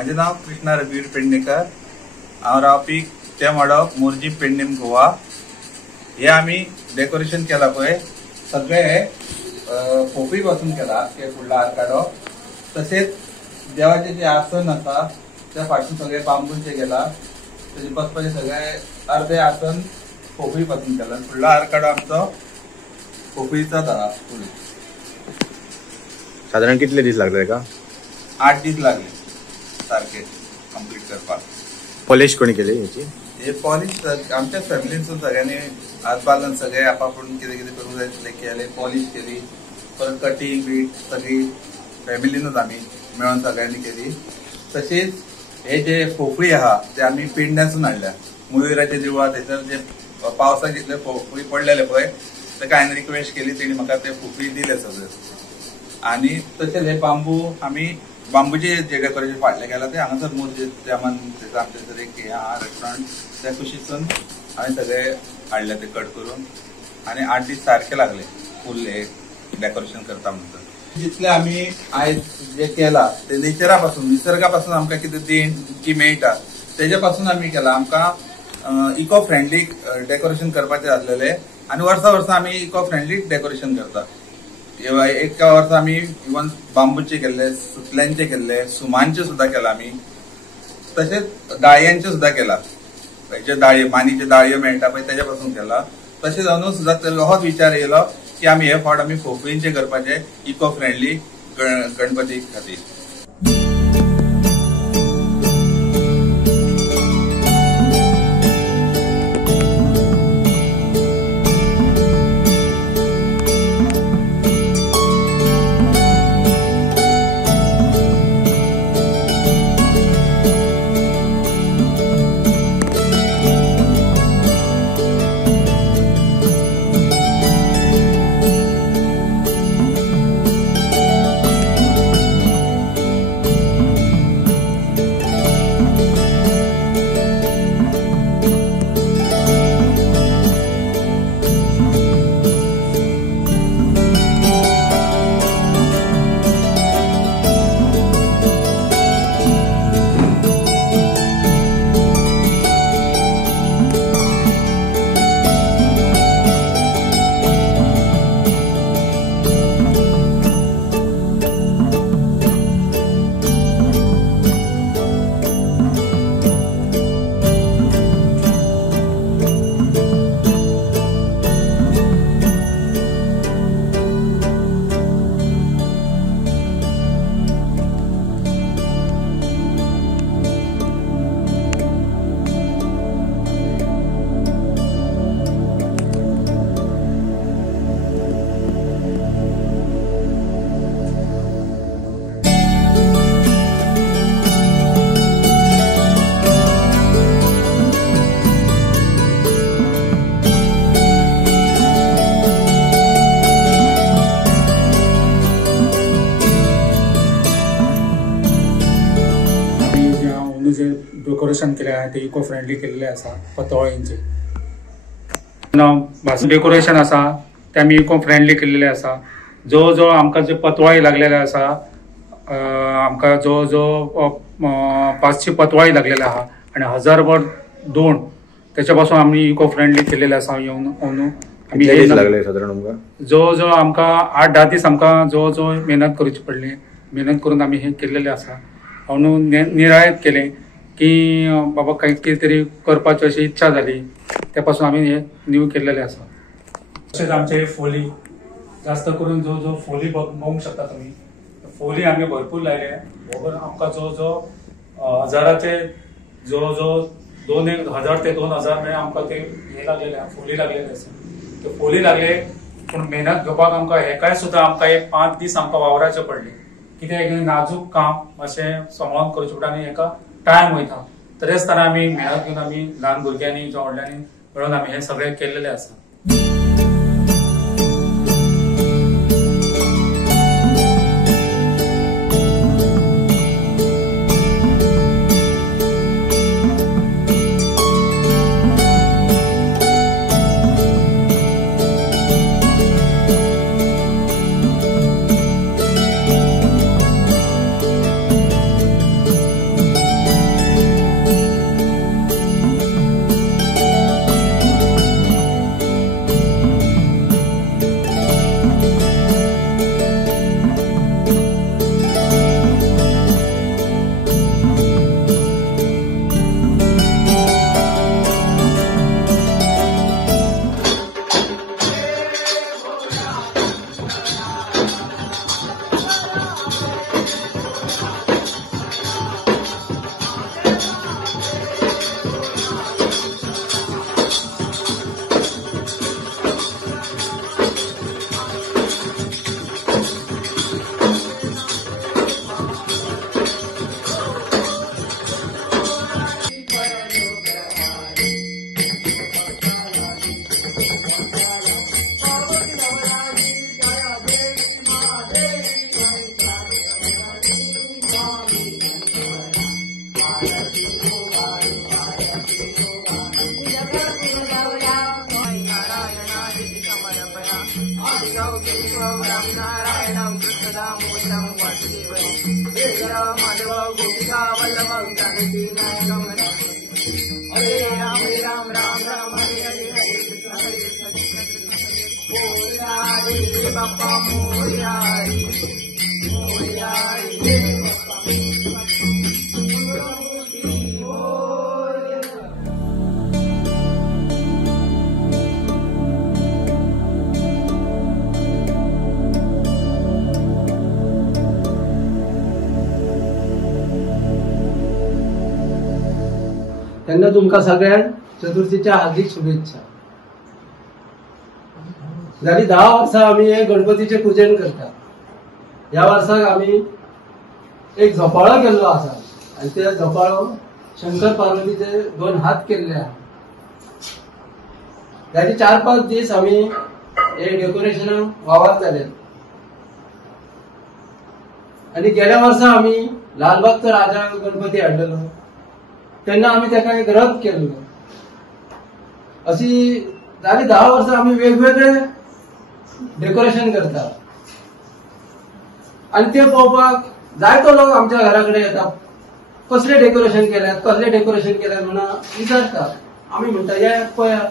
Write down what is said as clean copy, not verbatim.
माझे नाव कृष्णा रघुवीर पेडणेकर। हांव रावपी ते मडप मोरजी पेडणेम गोवा। हे आम्ही डेकोरेशन केला पळय सगळे पोपई पासून केला ते फुडला आरकाडो। तसेच देवाचे जे आसन आसा त्या फाटून सगळे बांबूचे केला। त्याचे बसपाचे सगळे अर्धे आसन पोपई पासून केला। फुडला आरकाडो आमचो पोपईचाच हा। साधारण कितले दीस लागले का? 8 दीस लागले सारखे कंप्लीट करपाक। पॉलिश कोणी केली याची? हे पॉलिश आमच्या फॅमिलीसून सगळ्यांनी आजपासून सगळे आपापसून कितें कितें करूंक जाय तसलें केलें, पॉलिश केली, परत कटिंग बीट सगळी फॅमिलीनूच आमी मेळून सगळ्यांनी केली। तशीच हे जे पोपई आहा ते आमी पेडण्यासून हाडल्या। मयुराचे देवळा थंयसर जे पावसाक जितले पोपई पडलेले पळय ताका हांवें रिक्वेस्ट केली, तेणी म्हाका ते पोपई दिले सगळे। आणि तशेंच हे बांबू आमी बांबूचे जे डेकोरेशन फाटले केला ते हांगासर मोरजे आमचे थंयसर एक रेस्टॉरंट त्या कुशीसून हांवें सगळे हाडले ते कट करून। आणि 8 दीस सारखे लागले फुल हे डेकोरेशन करता म्हणून। जितले आमी आयज जे केला ते नेचरा पासून निसर्गा पासून आमकां कितें देणगी मेळटा तेजे पासून आमी केला। आमकां इको फ्रेंडली डेकोरेशन करपाचें आसलेले आणि वर्सा आमी इको फ्रेंडली डेकोरेशन करता। एका वर्सा आमी इवन बांबूचे केले, सुतल्यांचे केले, सुमांचे सुद्धा केला आमी। तसेच दाळयांचे सुद्धा केला, जे दाळये मानीचे दाळयो मेळटा पळय तेच्या पासून केला। तशेंच जावन सुद्धा होच विचार येयलो की आमी हे फावट आमी पोपईंचे करपाचे इको फ्रेंडली गणपती खातीर। जे डेकोरेशन केले आहे ते इको फ्रेंडली केलेले आसा। पतोळींचे डेकोरेशन आसा ते आमी इको फ्रेंडली केलेले आसा। जवळ जवळ आमकां जे पतवाळी लागलेले आसा आमकां जवळ जवळ 500 पतवाळी लागलेले आहा आणि 1000 दोन त्याच्या पासून आमी इको फ्रेंडली केलेले आसा। आमी लागले साधारण आमकां जवळ जवळ आमकां 8-10 दीस आमकां जवळ जवळ मेहनत करची पडली। मेहनत करून आमी हे केलेले आसा। म्हणून निरायत केले की बाबा काही तरी करपाची अशी इच्छा झाली, त्यापासून आम्ही हे न्यू केलेले आसा। तसेच आमचे फोली जास्त करून जो फोली बघू शकता तुम्ही, फोली आम्ही भरपूर लायले। आमकां जवळ हजाराचे जवळ 2000 ते 2000 मेळ्या आमकां ते हे लागलेले फोली लागलेले आसा। ते फोली लागले पण मेहनत घेवपाक आमकां हेकाय सुद्धा आमकां एक 5 दीस आमकां वावराचे पडले, कित्याक नाजूक काम अशें सांबाळून करचें पडटा आनी हेका टायम वयता। तरी आसतना आमी मेहनत घेवन आमी ल्हान भुरग्यांनी जावं व्हडल्यांनी मेळून आमी हे सगळे केलेले आसा। नारायणं कृष्णदामोदरं वासुदेवं माधव गोपिका वल्लभं जानकी नायकं हरे राम राम राम हरे हरे हरे कृष्ण कृष्ण मोरया रे बाप्पा मोरया रे त्यांना तुमका सगळ्यांक चतुर्थीच्या हार्दिक शुभेच्छा. झाली 10 वर्सां आम्ही हे गणपतीचे पूजन करतात. ह्या वर्साक आम्ही एक झोपाळो केल्लो आसा आणि त्या झोपाळो शंकर पार्वतीचे 2 हात केल्ले आहा. झाली 4-5 दीस आम्ही हे डेकोरेशनाक वावरताले आणि गेल्या वर्सा आम्ही लालबागचो राजा गणपती हाडलेलो तेन्ना आम्ही त्याका एक रथ केल्लो. अशी झाली 10 वर्सां आम्ही वेगवेगळे डेकोरेशन करतात आणि ते पळोवपाक जायतो लोक आमच्या घराकडे येतात. कसले डेकोरेशन केल्यात म्हणून विचारतात. आम्ही म्हणता या पळयात